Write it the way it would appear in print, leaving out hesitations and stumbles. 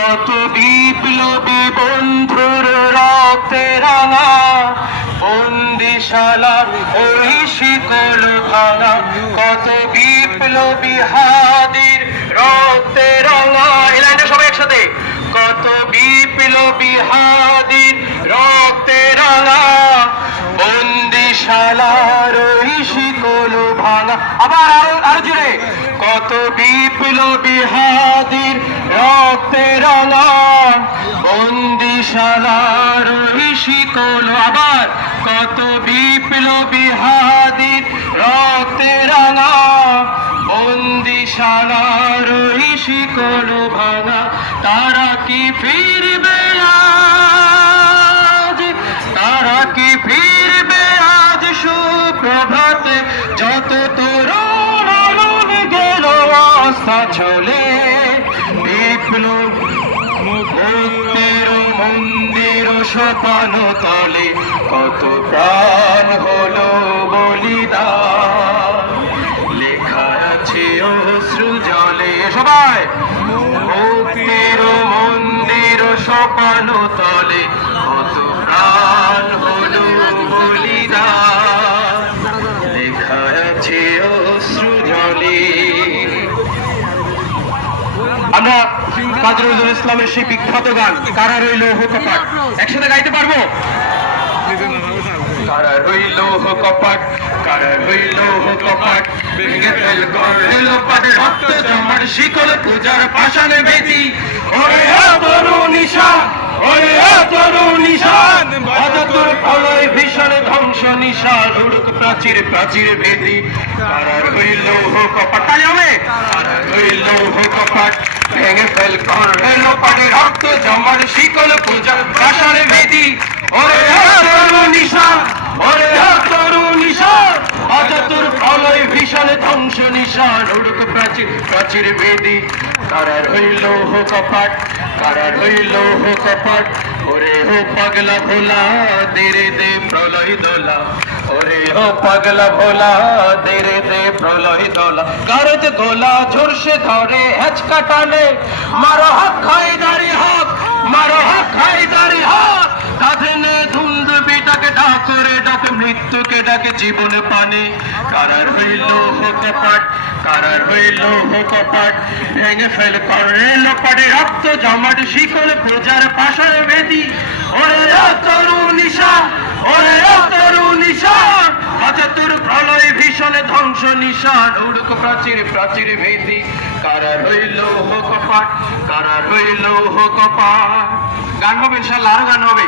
কত বিপ্লবী বন্ধুর রক্তে রাঙা বন্দিশালার ওই শিকল ভাঙা, কত বিপ্লবী হাদির রক্তে রাঙা। এই লাইনটা সবাই একসাথে, কত বিপ্লবী হাদির রক্তে রাঙা বন্দিশালার ওই শিকল ভাঙা। আবার আরো জোরে, কত বিপ্লবী হাদির রক্তে রাঙা বন্দিশালার ওই শিকল। আবার কত বিপ্লবী হাদির রক্তে রাঙা বন্দিশালার ওই শিকল ভাঙা। তারা কি ফিরবে আজ, তারা কি ফিরবে আজ সুপ্রভাতে, যত তরুণ আলোর গেল আস্থা চলে। বিপ্লব মুক্তির মন্দির সোপান তলে, কত প্রাণ হলো বলিদান, লেখা আছে অশ্রু জলে। সবাই, মুক্তির মন্দির সোপান তলে, কত প্রাণ হলো বলিদান, লেখা আছে অশ্রু জলে। আমরা কাজী নজরুল ইসলামের সেই বিখ্যাত গান কারা রইল কপাট একসাথে গাইতে পারবো? কারা রইল কপাট, কারা রইল কপাট, ভেঙে ফেল গড়েল পাটে রক্ত জমার শিকল পূজার পাষাণে বেদি। ওরে তরুণ নিশান, ওরে তরুণ নিশান, অজাতুর প্রলয় ভীষণ ধ্বংস নিশান, উড়ুক প্রাচীর প্রাচীর ভেদি। কারা রইল কপাট, তাই হবে, কারা রইল কপাট, ভেঙে ফেল গড়েল পাটে রক্ত জমার শিকল পূজার পাষাণে বেদি। ওরে তরুণ নিশান, ওরে তরুণ নিশান, অজাতুর প্রলয় ভীষণ ধ্বংস নিশান, উড়ুক প্রাচীর প্রাচীর বেদি। কারা রইল কপাট, কারা রইল কপাট, ওরে হো পাগলা ভোলা দেরে দে প্রলয় দোলা, ওরে হো পাগলা ভোলা দেরে দে প্রলয় দোলা। কারজ গোলা ঝুরসে ধরে হেঁচকা টানে, মারো হক হায়দারি হক, মারো হক হায়দারি হক। কাঁধে নে ধুন্দুবিটাকে ডাকরে ডাকে মৃত্যুকে ডাকে জীবন পানে। কারা রইল কপাট, কারা রইল কপাট, ভেঙে ফেল করল পাটে রক্ত জমাট শিকল পূজার পাষাণ বেদি। ওরে তরুণ নিশান, ওরে তরুণ নিশান, অজাতুর প্রলয় ভীষণ ধ্বংস নিশান, উড়ুক প্রাচীর প্রাচীর ভেদি। কারা রইল কপাট, কারা রইল কপাট। গান হবে ইনশাআল্লাহ, আরো গান হবে।